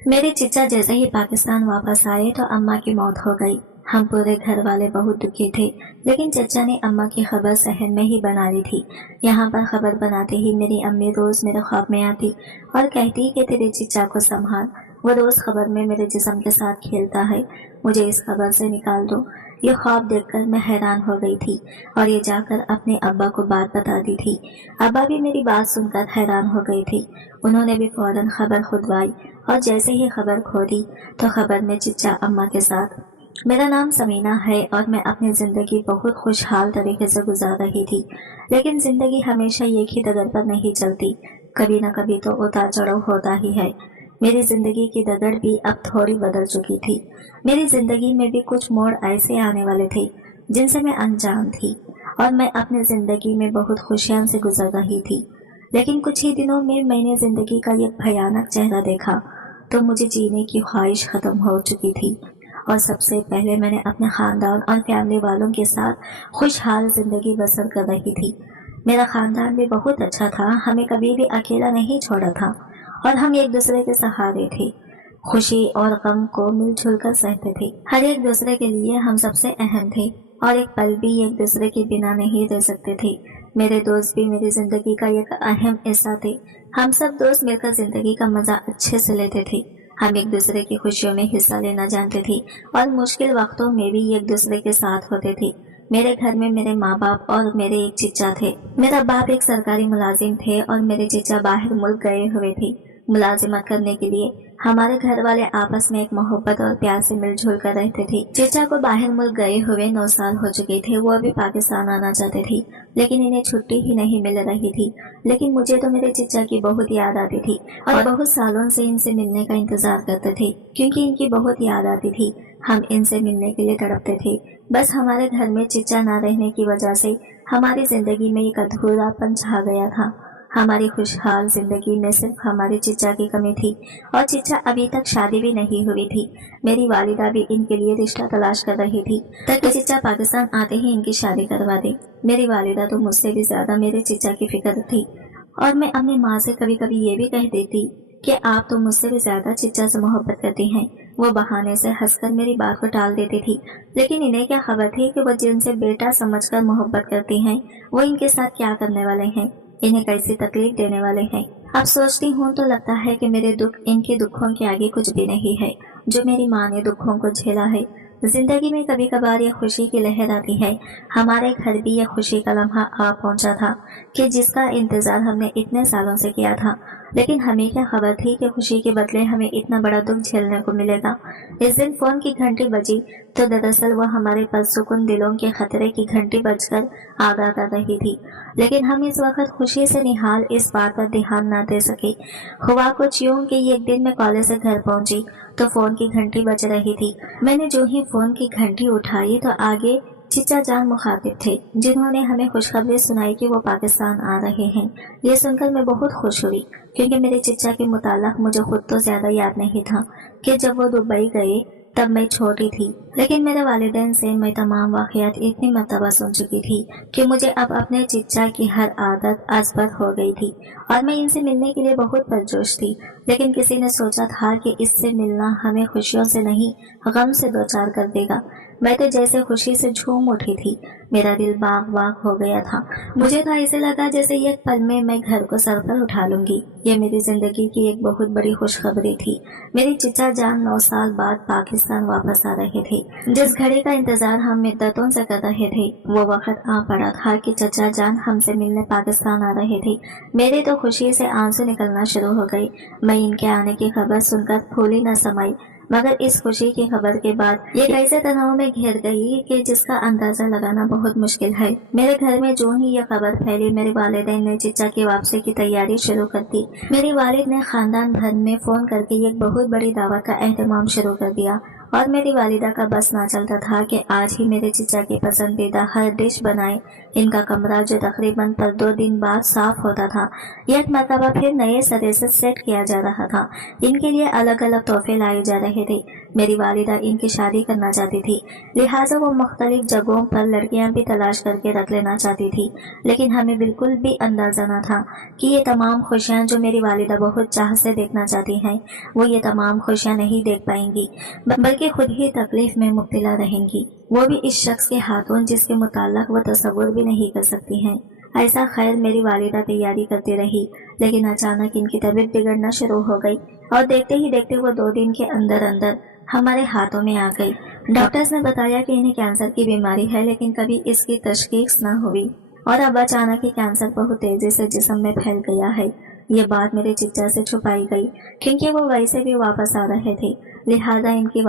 मेरे चचा जैसे ही पाकिस्तान वापस आए तो अम्मा की मौत हो गई। हम पूरे घर वाले बहुत दुखी थे, लेकिन चचा ने अम्मा की खबर सहन में ही बना ली थी। यहाँ पर खबर बनाते ही मेरी अम्मी रोज मेरे ख्वाब में आती और कहती कि तेरे चचा को संभाल, वो रोज खबर में मेरे जिस्म के साथ खेलता है, मुझे इस खबर से निकाल दो। ये ख्वाब देखकर मैं हैरान हो गई थी और ये जाकर अपने अब्बा को बात बता दी थी। अब्बा भी मेरी बात सुनकर हैरान हो गए थे। उन्होंने भी फौरन खबर खुदवाई और जैसे ही खबर खोली तो खबर में चिच्चा अम्मा के साथ। मेरा नाम समीना है और मैं अपनी जिंदगी बहुत खुशहाल तरीके से गुजार रही थी, लेकिन जिंदगी हमेशा एक ही डगर पर नहीं चलती, कभी न कभी तो उतार चढ़ाव होता ही है। मेरी जिंदगी की डगर भी अब थोड़ी बदल चुकी थी। मेरी जिंदगी में भी कुछ मोड़ ऐसे आने वाले थे जिनसे मैं अनजान थी और मैं अपनी जिंदगी में बहुत खुशियां से गुजर रही थी। लेकिन कुछ ही दिनों में मैंने जिंदगी का एक भयानक चेहरा देखा तो मुझे जीने की ख्वाहिश खत्म हो चुकी थी और सबसे पहले मैंने अपने खानदान और फैमिली वालों के साथ खुशहाल जिंदगी बसर कर रही थी। मेरा खानदान भी बहुत अच्छा था, हमें कभी भी अकेला नहीं छोड़ा था और हम एक दूसरे के सहारे थे। खुशी और गम को मिलजुल कर सहते थे, हर एक दूसरे के लिए हम सबसे अहम थे और एक पल भी एक दूसरे के बिना नहीं रह सकते थे। मेरे दोस्त भी मेरी जिंदगी का एक अहम हिस्सा थे। हम सब दोस्त मिलकर जिंदगी का मजा अच्छे से लेते थे। हम एक दूसरे की खुशियों में हिस्सा लेना जानते थे और मुश्किल वक्तों में भी एक दूसरे के साथ होते थे। मेरे घर में मेरे माँ बाप और मेरे एक चिच्चा थे। मेरा बाप एक सरकारी मुलाजिम थे और मेरे चिच्चा बाहर मुल्क गए हुए थे मुलाजिमत करने के लिए। हमारे घर वाले आपस में एक मोहब्बत और प्यार से मिलजुल कर रहते थे। चिच्चा को बाहर मुल्क गए हुए 9 साल हो चुके थे। वो अभी पाकिस्तान आना चाहते थे, लेकिन इन्हें छुट्टी ही नहीं मिल रही थी। लेकिन मुझे तो मेरे चिच्चा की बहुत याद आती थी और बहुत सालों से इनसे मिलने का इंतजार करते थे, क्योंकि इनकी बहुत याद आती थी। हम इनसे मिलने के लिए तड़पते थे। बस हमारे घर में चिच्चा ना रहने की वजह से हमारी जिंदगी में एक अधूरापन छा गया था। हमारी खुशहाल जिंदगी में सिर्फ हमारे चिच्चा की कमी थी और चिच्चा अभी तक शादी भी नहीं हुई थी। मेरी वालिदा भी इनके लिए रिश्ता तलाश कर रही थी ताकि चिच्चा पाकिस्तान आते ही इनकी शादी करवा दे। मेरी वालिदा तो मुझसे भी ज्यादा मेरे चिच्चा की फिक्र थी और मैं अपनी माँ से कभी कभी ये भी कह देती कि आप तो मुझसे भी ज्यादा चिच्चा से मोहब्बत करती हैं। वो बहाने से हंसकर मेरी बात को टाल देती थी, लेकिन इन्हें क्या खबर थी कि वो जिनसे बेटा समझकर मोहब्बत करती हैं वो इनके साथ क्या करने वाले हैं, इन्हें कैसी तकलीफ देने वाले हैं। अब सोचती हूँ तो लगता है कि मेरे दुख इनके दुखों के आगे कुछ भी नहीं है जो मेरी माँ ने दुखों को झेला है। जिंदगी में कभी कभार यह खुशी की लहर आती है। हमारे घर भी यह खुशी का लम्हा आ पहुंचा था कि जिसका इंतजार हमने इतने सालों से किया था, लेकिन हमें क्या खबर थी कि खुशी के बदले हमें इतना बड़ा दुख झेलने को मिलेगा। इस दिन फोन की घंटी बजी तो दरअसल वह हमारे पुरसुकून दिलों के खतरे की घंटी बजकर आगाह कर रही थी, लेकिन हम इस वक्त खुशी से निहाल इस बात पर ध्यान न दे सके। हुआ कुछ यूं कि एक दिन मैं कॉलेज से घर पहुंची तो फोन की घंटी बज रही थी। मैंने जो ही फोन की घंटी उठाई तो आगे चिच्चा जान मुखातिब थे, जिन्होंने हमें खुशखबरी सुनाई कि वो पाकिस्तान आ रहे हैं। ये सुनकर मैं बहुत खुश हुई, क्योंकि मेरे चिच्चा के मुताल्लिक मुझे खुद तो ज्यादा याद नहीं था कि जब वो दुबई गए तब मैं छोटी थी, लेकिन मेरे वालिदैन से मैं तमाम वाक़यात इतनी मरतबा सुन चुकी थी कि मुझे अब अपने चिच्चा की हर आदत अज़बर हो गई थी और मैं इनसे मिलने के लिए बहुत पुरजोश थी। लेकिन किसी ने सोचा था कि इससे मिलना हमें खुशियों से नहीं गम से दो चार कर देगा। मैं तो जैसे खुशी से झूम उठी थी, मेरा दिल बाग बाग हो गया था। मुझे तो ऐसे लगा जैसे एक पल में मैं घर को सर पर उठा लूंगी। ये मेरी जिंदगी की एक बहुत बड़ी खुशखबरी थी। मेरे चिच्चा जान 9 साल बाद पाकिस्तान वापस आ रहे थे। जिस घड़ी का इंतजार हम मुद्दतों से कर रहे थे वो वक्त आ पड़ा था कि चचा जान हमसे मिलने पाकिस्तान आ रहे थे। मेरे तो खुशी से आंसू निकलना शुरू हो गए। मैं इनके आने की खबर सुनकर फूली न समाई, मगर इस खुशी की खबर के बाद ये कैसे तनाव में घिर गई कि जिसका अंदाजा लगाना बहुत मुश्किल है। मेरे घर में जो ही यह खबर फैली, मेरे वालिदैन ने चिच्चा की वापसी की तैयारी शुरू कर दी। मेरे वालिद ने खानदान भर में फोन करके एक बहुत बड़ी दावत का एहतमाम शुरू कर दिया और मेरी वालिदा का बस ना चलता था कि आज ही मेरे चिच्चा की पसंदीदा हर डिश बनाए। इनका कमरा जो तकरीबन पर 2 दिन बाद साफ होता था, एक मरतबा फिर नए सिरे से सेट किया जा रहा था। इनके लिए अलग अलग तोहफे लाए जा रहे थे। मेरी वालिदा इनकी शादी करना चाहती थी, लिहाजा वो मुख्तलिफ जगहों पर लड़कियां भी तलाश करके रख लेना चाहती थी। लेकिन हमें बिल्कुल भी अंदाजा न था कि ये तमाम खुशियाँ जो मेरी वालिदा बहुत चाह से देखना चाहती हैं, वो ये तमाम खुशियाँ नहीं देख पाएंगी, बल्कि खुद ही तकलीफ में मुब्तला रहेंगी, वो भी इस शख्स के हाथों जिसके मुताल्लिक वो तसव्वुर भी नहीं कर सकती हैं। ऐसा खैर मेरी वालिदा तैयारी करती रही, लेकिन अचानक इनकी तबीयत बिगड़ना शुरू हो गई और देखते ही देखते वो 2 दिन के अंदर अंदर हमारे हाथों में आ गई। डॉक्टर्स ने बताया कि इन्हें कैंसर की बीमारी है, लेकिन कभी इसकी तशखीस न हुई और अब अचानक ही कैंसर बहुत तेजी से जिस्म में फैल गया है। ये बात मेरे चिच्चा से छुपाई गई, क्योंकि वो वैसे भी वापस आ रहे थे। लिहाजा इनकी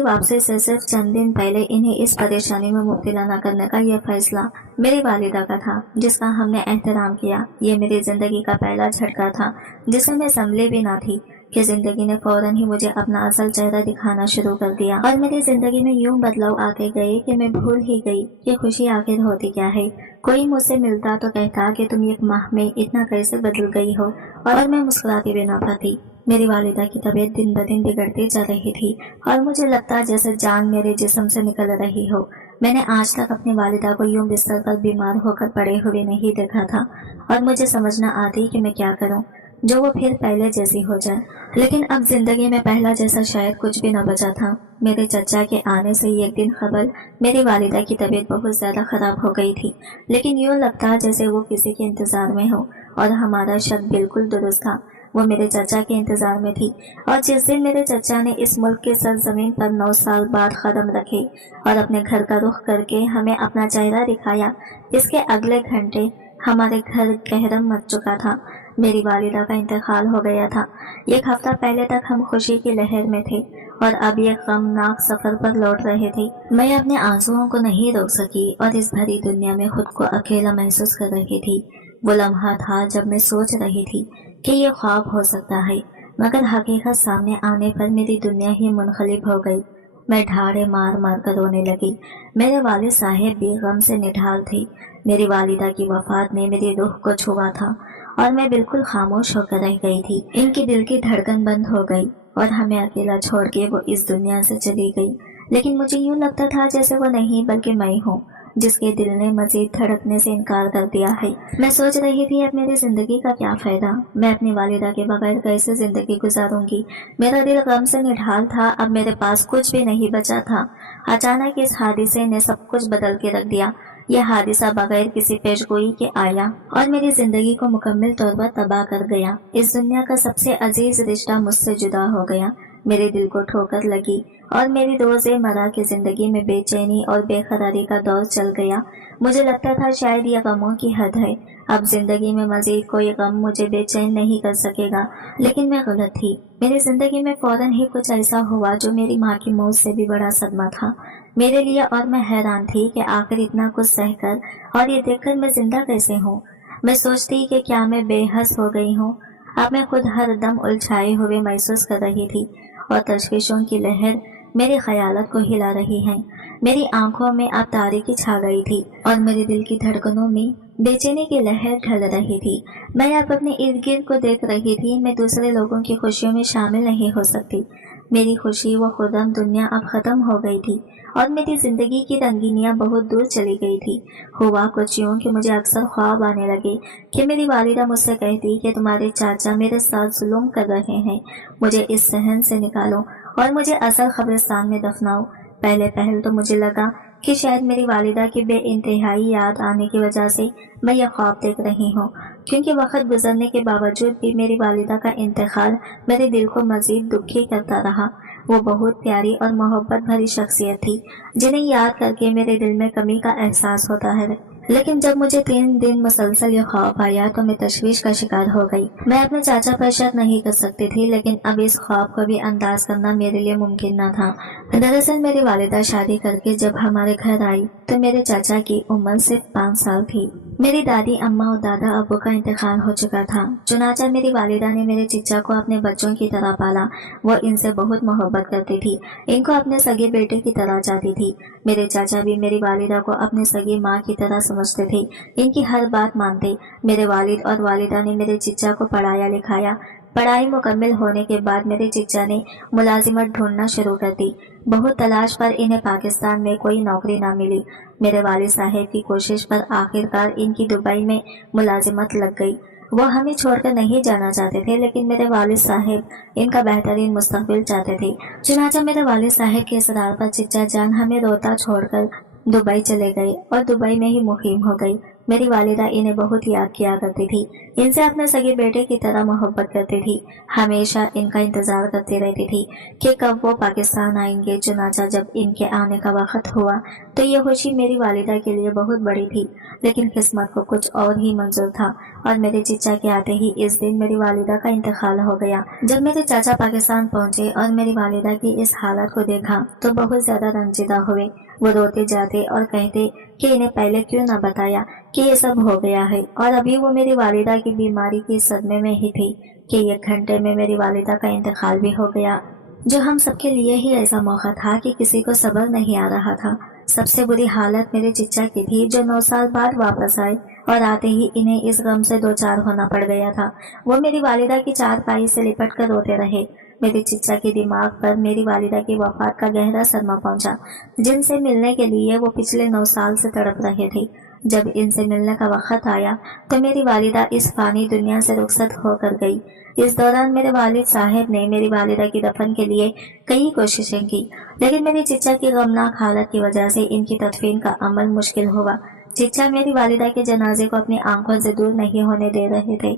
वापसी से सिर्फ चंद दिन पहले इन्हें इस परेशानी में मुब्तला न करने का यह फैसला मेरी वालिदा का था, जिसका हमने एहतराम किया। ये मेरी जिंदगी का पहला झटका था जिसे मैं संभली भी ना थी कि जिंदगी ने फौरन ही मुझे अपना असल चेहरा दिखाना शुरू कर दिया और मेरी जिंदगी में यूं बदलाव आके गए कि मैं भूल ही गई कि खुशी आखिर होती क्या है। कोई मुझसे मिलता तो कहता कि तुम 1 माह में इतना कैसे बदल गई हो, और मैं मुस्कुराती भी ना पाती। मेरी वालिदा की तबीयत दिन ब दिन बिगड़ती जा रही थी और मुझे लगता जैसे जान मेरे जिस्म से निकल रही हो। मैंने आज तक अपनी वालिदा को यूं बिस्तर पर बीमार होकर पड़े हुए नहीं देखा था और मुझे समझ न आती कि मैं क्या करूं जो वो फिर पहले जैसी हो जाए। लेकिन अब जिंदगी में पहला जैसा शायद कुछ भी न बचा था। मेरे चचा के आने से ही एक दिन खबर मेरी वालिदा की तबीयत बहुत ज्यादा खराब हो गई थी, लेकिन यूं लगता जैसे वो किसी के इंतजार में हो और हमारा शक बिल्कुल दुरुस्त था। वो मेरे चचा के इंतजार में थी और जिस दिन मेरे चचा ने इस मुल्क के सरजमीन पर 9 साल बाद कदम रखे और अपने घर का रुख करके हमें अपना चेहरा दिखाया, इसके अगले घंटे हमारे घर कहरम मच चुका था। मेरी वालिदा का इंतकाल हो गया था। 1 हफ्ता पहले तक हम खुशी की लहर में थे और अब ये गमनाक सफर पर लौट रहे थे। मैं अपने आंसुओं को नहीं रोक सकी और इस भरी दुनिया में खुद को अकेला महसूस कर रही थी। वो लम्हा था जब मैं सोच रही थी कि ये ख्वाब हो सकता है, मगर हकीकत सामने आने पर मेरी दुनिया ही मुनक़लिब हो गई। मैं ढाड़े मार मार कर रोने लगी। मेरे वालिद साहब भी गम से निढाल थे। मेरी वालिदा की वफात ने मेरी रूह को छुआ था और मैं बिल्कुल खामोश होकर रह गई थी। इनकी दिल की धड़कन बंद हो गई और हमें अकेला छोड़ के वो इस दुनिया से चली गई। लेकिन मुझे यूं लगता था जैसे वो नहीं बल्कि मैं हूँ जिसके दिल ने मजीद धड़कने से इनकार कर दिया है। मैं सोच रही थी अब मेरी जिंदगी का क्या फायदा, मैं अपनी वालिदा के बगैर कैसे जिंदगी गुजारूंगी। मेरा दिल गम से निढाल था, अब मेरे पास कुछ भी नहीं बचा था। अचानक इस हादसे ने सब कुछ बदल के रख दिया। यह हादसा बगैर किसी पेशगोई के आया और मेरी जिंदगी को मुकम्मल तौर पर तबाह कर गया। इस दुनिया का सबसे अजीज रिश्ता मुझसे जुदा हो गया। मेरे दिल को ठोकर लगी और मेरी रोज़मर्रा की जिंदगी में बेचैनी और बेकरारी का दौर चल गया। मुझे लगता था शायद यह गमों की हद है, अब जिंदगी में मजीद कोई गम मुझे बेचैन नहीं कर सकेगा। लेकिन मैं गलत थी। मेरी जिंदगी में फौरन ही कुछ ऐसा हुआ जो मेरी माँ की मौत से भी बड़ा सदमा था मेरे लिए, और मैं हैरान थी कि आखिर इतना कुछ सहकर और ये देखकर मैं जिंदा कैसे हूँ। मैं सोचती कि क्या मैं बेहस हो गई हूँ। अब मैं खुद हर दम उलझाए हुए महसूस कर रही थी और तशवीशों की लहर मेरे ख्यालात को हिला रही है। मेरी आंखों में अब तारीकी छा गई थी और मेरे दिल की धड़कनों में बेचैनी की लहर ढल रही थी। मैं अब अपने इर्द गिर्द को देख रही थी। मैं दूसरे लोगों की खुशियों में शामिल नहीं हो सकती। मेरी खुशी व खुदम दुनिया अब खत्म हो गई थी और मेरी जिंदगी की रंगीनियां बहुत दूर चली गई थी। हुआ कुछ यूं कि मुझे अक्सर ख्वाब आने लगे कि मेरी वालिदा मुझसे कहती कि तुम्हारे चाचा मेरे साथ जुल्म कर रहे हैं, मुझे इस सहन से निकालो और मुझे असल कब्रिस्तान में दफनाओ। पहले पहल तो मुझे लगा कि शायद मेरी वालिदा की बेइंतहाई याद आने की वजह से मैं यह ख्वाब देख रही हूँ, क्योंकि वक्त गुजरने के बावजूद भी मेरी वालिदा का इंतकाल मेरे दिल को मजीद दुखी करता रहा। वो बहुत प्यारी और मोहब्बत भरी शख्सियत थी जिन्हें याद करके मेरे दिल में कमी का एहसास होता है। लेकिन जब मुझे 3 दिन मुसलसल ये ख्वाब आया तो मैं तशवीश का शिकार हो गई। मैं अपने चाचा पर शक नहीं कर सकती थी, लेकिन अब इस ख्वाब को भी अंदाज करना मेरे लिए मुमकिन न था। दरअसल मेरी वालिदा शादी करके जब हमारे घर आई तो मेरे चाचा की उम्र सिर्फ 5 साल थी। मेरी दादी अम्मा और दादा अब्बू का इंतकाल हो चुका था। चुनाचा मेरी वालिदा ने मेरे चिच्चा को अपने बच्चों की तरह पाला। वो इनसे बहुत मोहब्बत करती थी, इनको अपने सगे बेटे की तरह चाहती थी। मेरे चाचा भी मेरी वालिदा को अपनी सगी माँ की तरह समझते थे, इनकी हर बात मानते। मेरे वालिद और वालिदा ने मेरे चिच्चा को पढ़ाया लिखाया। पढ़ाई मुकम्मल होने के बाद मेरे चिच्चा ने मुलाजिमत ढूंढना शुरू कर दी। बहुत तलाश पर इन्हें पाकिस्तान में कोई नौकरी ना मिली। मेरे वालिद साहब की कोशिश पर आखिरकार इनकी दुबई में मुलाजिमत लग गई। वो हमें छोड़कर नहीं जाना चाहते थे, लेकिन मेरे वालिद साहब इनका बेहतरीन मुस्तकबिल चाहते थे। चुनाचा मेरे वालिद साहब के इसरार पर चिच्चा जान हमें रोता छोड़कर दुबई चले गए और दुबई में ही मुकीम हो गई। मेरी वालिदा इन्हें बहुत याद किया करती थी, इनसे अपने सगे बेटे की तरह मोहब्बत करती थी। हमेशा इनका इंतजार करती रहती थी कि कब वो पाकिस्तान आएंगे। चुनाचा जब इनके आने का वक्त हुआ तो ये खुशी मेरी वालिदा के लिए बहुत बड़ी थी, लेकिन किस्मत को कुछ और ही मंजूर था और मेरे चिच्चा के आते ही इस दिन मेरी वालिदा का इंतकाल हो गया। जब मेरे चाचा पाकिस्तान पहुंचे और मेरी वालिदा की इस हालत को देखा तो बहुत ज्यादा रंजीदा हुए। वो रोते जाते और कहते कि इन्हें पहले क्यों ना बताया कि ये सब हो गया है। और अभी वो मेरी वालिदा की बीमारी के सदमे में ही थी कि 1 घंटे में मेरी वालिदा का इंतकाल भी हो गया, जो हम सबके लिए ही ऐसा मौका था कि किसी को सब्र नहीं आ रहा था। सबसे बुरी हालत मेरे चिच्चा की थी, जो 9 साल बाद वापस आए और आते ही इन्हें इस गम से दो चार होना पड़ गया था। वो मेरी वालिदा की चारपाई से लिपट कर रोते रहे। मेरे चिच्चा के दिमाग पर मेरी वालिदा की वफात का गहरा सदमा पहुंचा, जिनसे मिलने के लिए वो पिछले 9 साल से तड़प रहे थे। जब इनसे मिलने का वक्त आया तो मेरी वालिदा इस फानी दुनिया से रुखसत होकर गई। इस दौरान मेरे वालिद साहब ने मेरी वालिदा की दफन के लिए कई कोशिशें की, लेकिन मेरी चिच्चा की गमनाक हालत की वजह से इनकी तदफीन का अमल मुश्किल हुआ। चिच्चा मेरी वालिदा के जनाजे को अपनी आंखों से दूर नहीं होने दे रहे थे।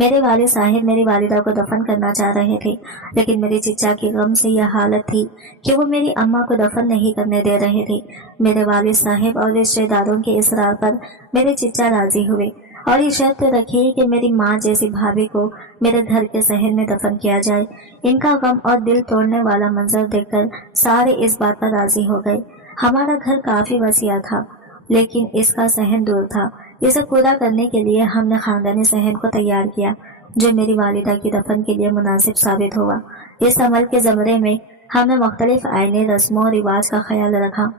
मेरे वालिद साहब मेरी वालिदा को दफन करना चाह रहे थे, लेकिन मेरी चिच्चा की गम से यह हालत थी कि वो मेरी अम्मा को दफन नहीं करने दे रहे थे। मेरे वालिद साहब और रिश्तेदारों के इसरार पर मेरे चिच्चा राजी हुए और ये शर्त रखी कि मेरी माँ जैसी भाभी को मेरे घर के शहर में दफन किया जाए। इनका गम और दिल तोड़ने वाला मंजर देखकर सारे इस बात पर राजी हो गए। हमारा घर काफी वसीआ था, लेकिन इसका सहन दूर था। इसे पूरा करने के लिए हमने खानदानी सहन को तैयार किया, जो मेरी वालिदा की दफन के लिए मुनासिब साबित हुआ। इस अमल के ज़मरे में हमने मुख्तलिफ आईने, रस्मों और रिवाज का ख्याल रखा।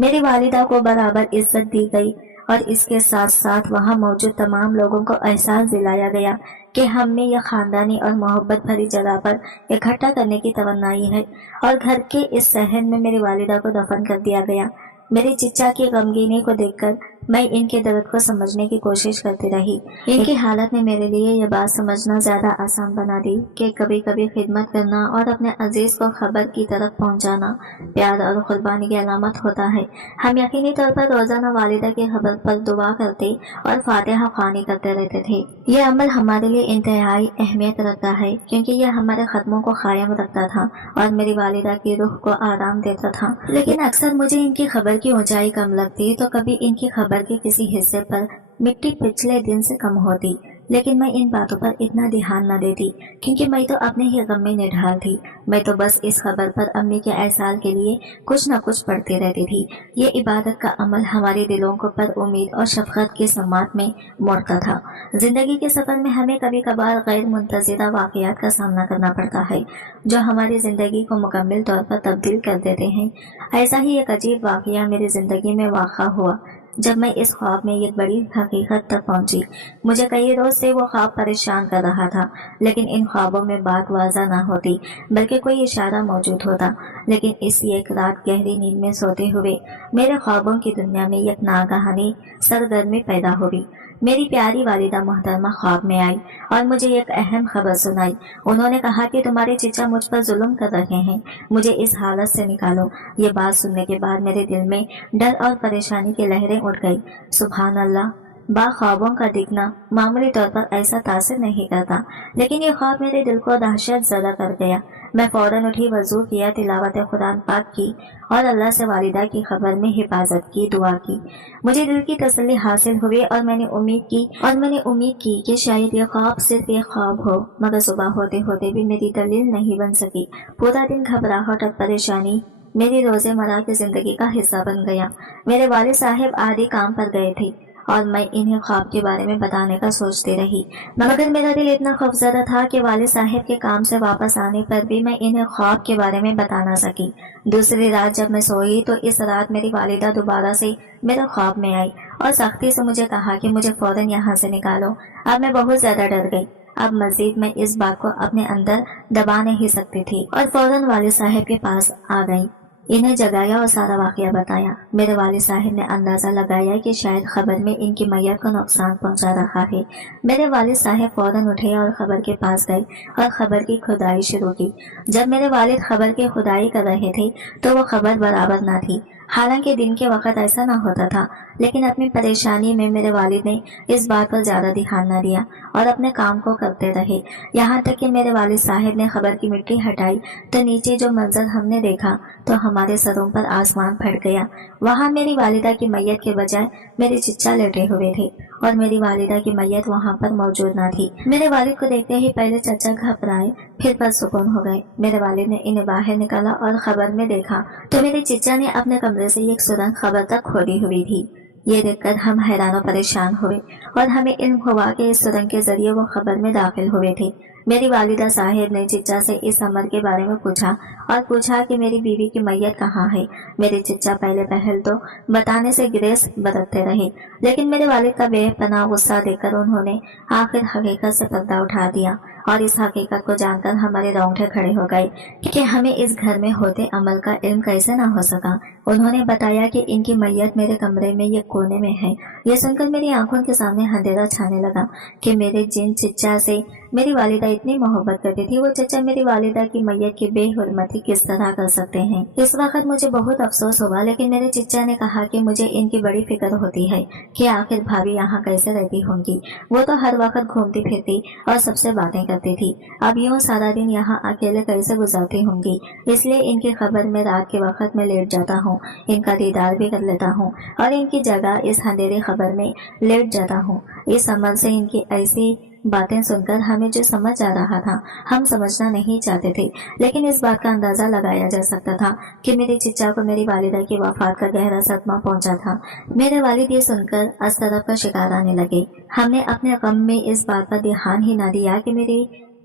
मेरी वालिदा को बराबर इज्जत दी गई और इसके साथ साथ वहाँ मौजूद तमाम लोगों को एहसास दिलाया गया कि हमने यह खानदानी और मोहब्बत भरी जगह पर इकट्ठा करने की तमन्नाई है, और घर के इस सहन में मेरी वालिदा को दफन कर दिया गया। मेरी चिच्चा की गमगीनी को देखकर मैं इनके दर्द को समझने की कोशिश करती रही। इनकी हालत ने मेरे लिए यह बात समझना ज्यादा आसान बना दी कि कभी कभी खिदमत करना और अपने अजीज को खबर की तरफ पहुंचाना प्यार और कुर्बानी की अलामत होता है। हम यकीनी तौर पर रोजाना वालिदा की खबर पर दुआ करते और फातिहा ख्वानी करते रहते थे। यह अमल हमारे लिए इंतहाई अहमियत रखता है, क्योंकि यह हमारे खत्मों को कायम रखता था और मेरी वालिदा की रूह को आराम देता था। लेकिन अक्सर मुझे इनकी खबर की ऊंचाई कम लगती तो कभी इनकी खबर के किसी हिस्से पर मिट्टी पिछले दिन से कम होती, लेकिन मैं इन बातों पर इतना ध्यान न देती, क्योंकि मैं तो अपने ही गम में निढाल थी। मैं तो बस इस खबर पर अम्मी के एहसास के लिए कुछ न कुछ पढ़ती रहती थी। ये इबादत का अमल हमारे दिलों को पर उम्मीद और शफकत के समात में मोड़ता था। जिंदगी के सफर में हमें कभी कभार गैर मुंतज़िरा वाक़यात का सामना करना पड़ता है, जो हमारी जिंदगी को मुकम्मल तौर पर तब्दील कर देते हैं। ऐसा ही एक अजीब वाक़या मेरी जिंदगी में वाक़ा हुआ जब मैं इस ख्वाब में एक बड़ी हकीकत तक पहुंची। मुझे कई रोज से वो ख्वाब परेशान कर रहा था, लेकिन इन ख्वाबों में बात वाज़ा ना होती, बल्कि कोई इशारा मौजूद होता। लेकिन इसी एक रात गहरी नींद में सोते हुए मेरे ख्वाबों की दुनिया में एक नागहानी सरगर्मी पैदा हुई। मेरी प्यारी वालिदा मोहतरमा ख्वाब में आई और मुझे एक अहम खबर सुनाई। उन्होंने कहा कि तुम्हारे चिच्चा मुझ पर जुल्म कर रहे हैं, मुझे इस हालत से निकालो। ये बात सुनने के बाद मेरे दिल में डर और परेशानी की लहरें उठ गई। सुभान अल्लाह, ख्वाबों का दिखना मामूली तौर पर ऐसा तासिर नहीं करता, लेकिन ये ख्वाब मेरे दिल को दहशत ज़दा कर गया। मैं फौरन उठी, वजू किया, तिलावत कुरान पाक की और अल्लाह से वालिदा की खबर में हिफाजत की दुआ की। मुझे दिल की तसल्ली हासिल हुई और मैंने उम्मीद की कि शायद ये ख्वाब सिर्फ एक ख्वाब हो, मगर सुबह होते होते भी मेरी दलील नहीं बन सकी। पूरा दिन घबराहट और परेशानी मेरी रोज़मर्रा की ज़िंदगी का हिस्सा बन गया। मेरे वालिद साहब आधी काम पर गए थे और मैं इन्हें ख्वाब के बारे में बताने का सोचती रही, मगर मेरा दिल इतना खौफज़दा था कि वालिद साहब के काम से वापस आने पर भी मैं इन्हें ख्वाब के बारे में बता ना सकी। दूसरी रात जब मैं सोई तो इस रात मेरी वालिदा दोबारा से मेरे ख्वाब में आई और सख्ती से मुझे कहा कि मुझे फ़ौरन यहाँ से निकालो। अब मैं बहुत ज़्यादा डर गई। अब मजीद मैं इस बात को अपने अंदर दबा नहीं सकती थी और फौरन वालिद साहब के पास आ गई। इन्हें जगाया और सारा वाक़या बताया। मेरे वालिद साहब ने अंदाज़ा लगाया कि शायद खबर में इनकी मैयत को नुकसान पहुंचा रहा है। मेरे वालिद साहब फौरन उठे और खबर के पास गए और खबर की खुदाई शुरू की। जब मेरे वालिद खबर की खुदाई कर रहे थे तो वो खबर बराबर न थी। हालांकि दिन के वक्त ऐसा न होता था, लेकिन अपनी परेशानी में मेरे वालिद ने इस बात पर ज़्यादा ध्यान न दिया और अपने काम को करते रहे। यहाँ तक कि मेरे वालिद साहब ने खबर की मिट्टी हटाई तो नीचे जो मंजर हमने देखा तो हमारे सरों पर आसमान फट गया। वहाँ मेरी वालिदा की मैयत के बजाय मेरे चिच्चा लेटे हुए थे और मेरी वालिदा की मैयत वहाँ पर मौजूद न थी। मेरे वालिद को देखते ही पहले चचा घबराए, फिर पुरसुकून हो गए। मेरे वालिद ने इन्हें बाहर निकाला और खबर में देखा तो मेरे चिच्चा ने अपने कमरे से एक सुरंग खबर तक खोदी हुई थी। ये देखकर हम हैरान और परेशान हुए और हमें इल्म हुआ कि इस सुरंग के जरिए वो खबर में दाखिल हुए थे। मेरी वालिदा साहिब ने चिच्चा से इस अमर के बारे में पूछा और पूछा कि मेरी बीवी की मैयत कहाँ है। मेरे चिच्चा पहले पहल तो बताने से गिरेज बरतते रहे, लेकिन मेरे वालिद का बेपनाह गुस्सा देखकर उन्होंने आखिर हकीकत से पर्दा उठा दिया और इस हकीकत को जानकर हमारे रोंगटे खड़े हो गए कि हमें इस घर में होते अमल का इल्म कैसे ना हो सका। उन्होंने बताया कि इनकी मैयत मेरे कमरे में ये कोने में है। ये सुनकर मेरी आंखों के सामने अंधेरा छाने लगा कि मेरे जिन चिच्चा से मेरी वालिदा इतनी मोहब्बत करती थी, वो चचा मेरी वालिदा की मैयत की बेहुरमती किस तरह कर सकते हैं। इस वक्त मुझे बहुत अफसोस हुआ, लेकिन मेरे चिच्चा ने कहा कि मुझे इनकी बड़ी फिक्र होती है कि आखिर भाभी यहाँ कैसे रहती होंगी। वो तो हर वक्त घूमती फिरती और सबसे बातें करती थी। अब यूँ सारा दिन यहाँ अकेले कैसे गुजारती होंगी, इसलिए इनकी खबर में रात के वक्त में लेट जाता हूँ, इनका दीदार भी कर लेता हूँ और इनकी जगह इस अंधेरी खबर में लेट जाता हूँ। इस अमल से इनकी ऐसी बातें सुनकर हमें जो समझ आ रहा था हम समझना नहीं चाहते थे, लेकिन इस बात का अंदाजा लगाया जा सकता था कि मेरे चिच्चा को मेरी वालिदा की वफात का गहरा सदमा पहुंचा था। मेरे वालिद ये सुनकर अस्तरब का शिकार आने लगे। हमने अपने गम में इस बात पर ध्यान ही न दिया कि मेरी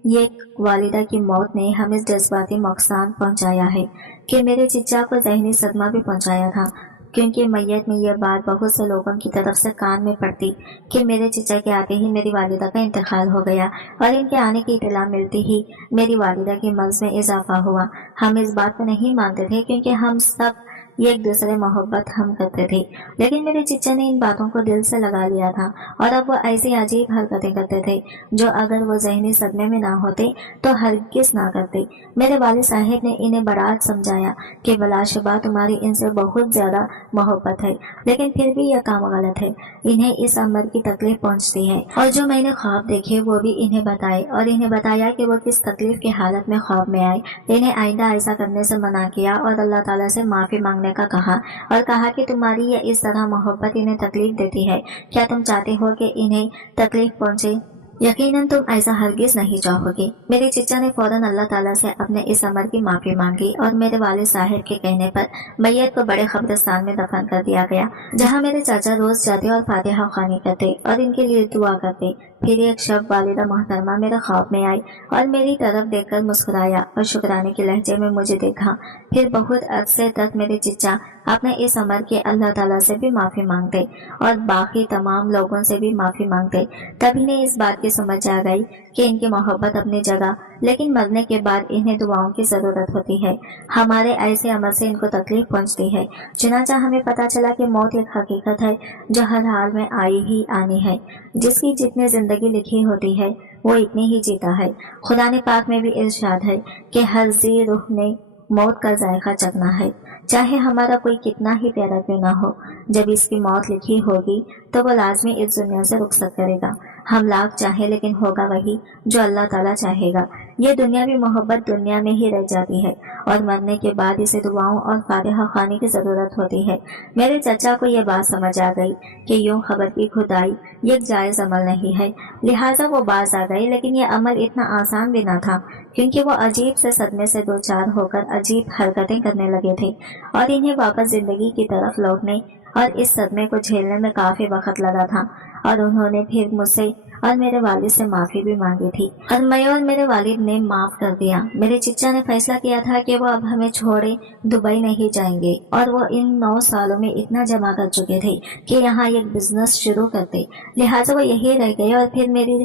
ये वालिदा की मौत ने हमें जज्बाती नुकसान पहुंचाया है कि मेरे चिच्चा को ज़हनी सदमा भी पहुंचाया था, क्योंकि मैयत में यह बात बहुत से लोगों की तरफ से कान में पड़ती कि मेरे चिच्चा के आते ही मेरी वालिदा का इंतकाल हो गया और इनके आने की इतला मिलती ही मेरी वालिदा की मर्ज में इजाफा हुआ। हम इस बात को नहीं मानते थे क्योंकि हम सब एक दूसरे मोहब्बत हम करते थे, लेकिन मेरे चिच्चा ने इन बातों को दिल से लगा लिया था और अब वो ऐसी अजीब हरकतें करते थे जो अगर वो ज़हनी सदमे में ना होते तो हरगिज़ ना करते। मेरे वालिद साहब ने इन्हें बड़ा समझाया कि बलाशुबा तुम्हारी इनसे बहुत ज़्यादा मोहब्बत है, लेकिन फिर भी यह काम गलत है। इन्हें इस अमर की तकलीफ पहुंचती है और जो मैंने ख्वाब देखे वो भी इन्हें बताए और इन्हें बताया कि वो किस तकलीफ की हालत में ख्वाब में आए। इन्हें आइंदा ऐसा करने से मना किया और अल्लाह ताला से माफ़ी मांगने का कहा और कहा कि तुम्हारी ये इस तरह मोहब्बत इन्हें तकलीफ देती है, क्या तुम चाहते हो कि इन्हें तकलीफ पहुंचे? यकीनन तुम ऐसा हरगिज नहीं चाहोगे। मेरे चिच्चा ने फौरन अल्लाह ताला से अपने इस अमर की माफ़ी मांगी और मेरे वालिद साहब के कहने पर मैयत को बड़े कब्रिस्तान में दफन कर दिया गया, जहां मेरे चाचा रोज जाते और फातिहा ख़्वानी करते और इनके लिए दुआ करते। फिर एक शब वालिदा मोहतरमा मेरे ख्वाब में आई और मेरी तरफ देखकर मुस्कुराया और शुक्राने के लहजे में मुझे देखा। फिर बहुत अरसे तक मेरे चिच्चा अपने इस अमर के अल्लाह ताला से भी माफ़ी मांगते और बाकी तमाम लोगों से भी माफ़ी मांगते। तब इन्हें इस बात की समझ आ गई कि इनकी मोहब्बत अपनी जगह, लेकिन मरने के बाद इन्हें दुआओं की ज़रूरत होती है। हमारे ऐसे अमल से इनको तकलीफ पहुंचती है। चुनांचे हमें पता चला कि मौत एक हकीकत है जो हर हाल में आई ही आनी है। जिसकी जितनी ज़िंदगी लिखी होती है वो इतनी ही जीता है। खुदा ने पाक में भी इरशाद है कि हर जी रूह ने मौत का जायका चखना है, चाहे हमारा कोई कितना ही प्यारा क्यों ना हो। जब इसकी मौत लिखी होगी तो वो लाजमी इस दुनिया से रुखसत करेगा। हम लाख चाहे लेकिन होगा वही जो अल्लाह ताला चाहेगा। ये दुनियावी मोहब्बत दुनिया में ही रह जाती है और मरने के बाद इसे दुआओं और फातिहा खानी की जरूरत होती है। मेरे चचा को ये बात समझ आ गई कि यूं खबर की खुदाई ये एक जायज अमल नहीं है, लिहाजा वो बाज आ गए। लेकिन ये अमल इतना आसान भी ना था, क्योंकि वो अजीब से सदमे से दो चार होकर अजीब हरकतें करने लगे थे और इन्हें वापस जिंदगी की तरफ लौटने और इस सदमे को झेलने में काफी वक्त लगा था। और उन्होंने फिर मुझसे और मेरे वालिद से माफी भी मांगी थी और मैं और मेरे वालिद ने माफ कर दिया। मेरे चिच्चा ने फैसला किया था कि वो अब हमें छोड़े दुबई नहीं जाएंगे और वो इन 9 सालों में इतना जमा कर चुके थे कि यहाँ एक बिजनेस शुरू करते, लिहाजा वो यही रह गए। और फिर मेरी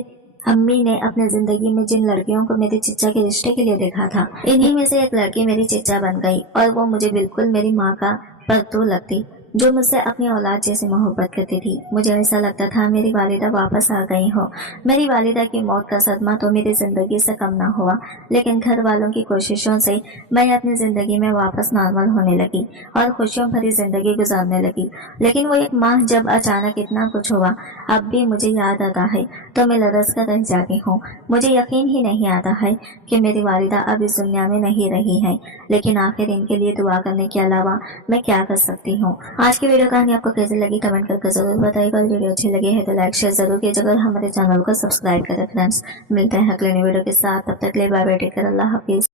अम्मी ने अपने जिंदगी में जिन लड़कियों को मेरे चिच्चा के रिश्ते के लिए देखा था, इन्हीं में से एक लड़की मेरी चिच्चा बन गई और वो मुझे बिल्कुल मेरी माँ का परतू लगती, जो मुझसे अपनी औलाद जैसी मोहब्बत करती थी। मुझे ऐसा लगता था मेरी वालिदा वापस आ गई हो। मेरी वालिदा की मौत का सदमा तो मेरी जिंदगी से कम ना हुआ, लेकिन घर वालों की कोशिशों से मैं अपनी जिंदगी में वापस नॉर्मल होने लगी और खुशियों भरी जिंदगी गुजारने लगी। लेकिन वो एक माह जब अचानक इतना कुछ हुआ, अब भी मुझे याद आता है तो मैं लरस कर रह जाती हूँ। मुझे यकीन ही नहीं आता है कि मेरी वालिदा अब इस दुनिया में नहीं रही है, लेकिन आखिर इनके लिए दुआ करने के अलावा मैं क्या कर सकती हूँ। आज की वीडियो कहानी आपको कैसी लगी कमेंट करके जरूर बताइएगा। वीडियो अच्छी लगी है तो लाइक शेयर जरूर कीजिएगा और हमारे चैनल को सब्सक्राइब करें। फ्रेंड्स, मिलते हैं अगले वीडियो के साथ, तब तक ले बाय बाय, टेक केयर, अल्लाह हाफिज।